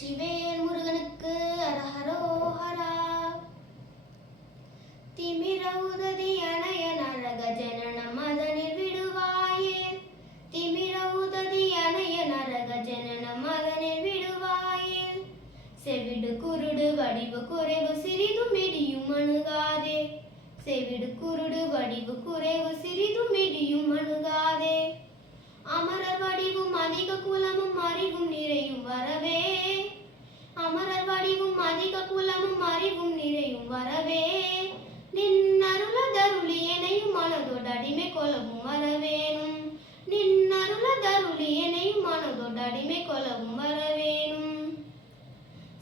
வெற்றிவேல் முருகனுக்கு அரஹரோஹரா. திமிர உததி அணைய நரக ஜனனம் அதனில் விடுவாயே. திமிர உததி அணைய நரக ஜனனம் அதனில் விடுவாயே. செவிடு குருடு வடிவு குறைவு சிறிதும் இடியும் அணுகாதே. செவிடு குருடு வடிவு குறைவு சிறிதும் இடியும் அணுகாதே. அமரர் வடிவும் அதிக குலமும் அறிவும் நிறையும் வரவே. அமரர் வடிவும் அதிக குலமும் அறிவும் நிறையும் வரவே. நின்னருளதருளி எனையும் மனதோடு அடிமை கொலவும் வரவேணும். நின்னருளதருளி எனையும் மனதோடு அடிமை கொலவும் வரவேணும்.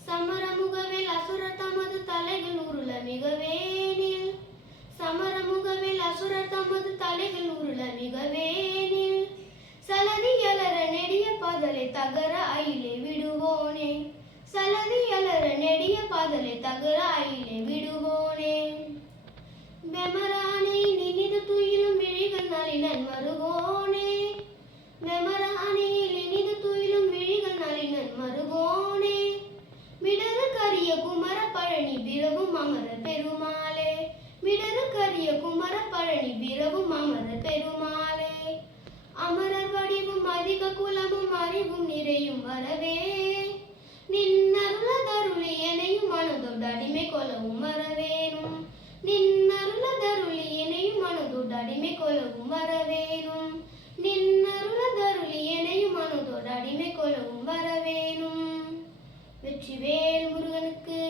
சமரமுகவில் அசுரர் தமது தலைகள் உருள மிகவேனில். சமரமுகவில் அசுரர் தமது தலைகள் உருள மிகவேனில். சலதி அலற நெடிய பதலை தகர அயிலே விடுவோனே. சலதி அலற நெடிய பதலை தகர அயிலே விடுவோனே. மெமரானை நினிது துயிலும் விழிகள் நளினன் மருகோனே. மெமரானையில் இனிது துயிலும் விழிகள் நளினன் மருகோனே. மிடரு கரிய குமர பழனி பிறவும் அமரர் பெருமாளே. மிடரு கரிய குமர பழனி பிறவும் அமரர் பெருமாளே. அமரர் வடிவும் அதிக குலமும் அறிவும் நிறையும் வரவே. நின்னருளதருளி எனையும் மனதோடு அடிமை கொலவும் வரவேணும். நின்னருளதருளி எனையும் மனதோடு அடிமை கொலவும் வரவேணும். நின்னருளதருளி எனையும் மனதோடு அடிமை கொலவும் வரவேணும். வெற்றிவேல் முருகனுக்கு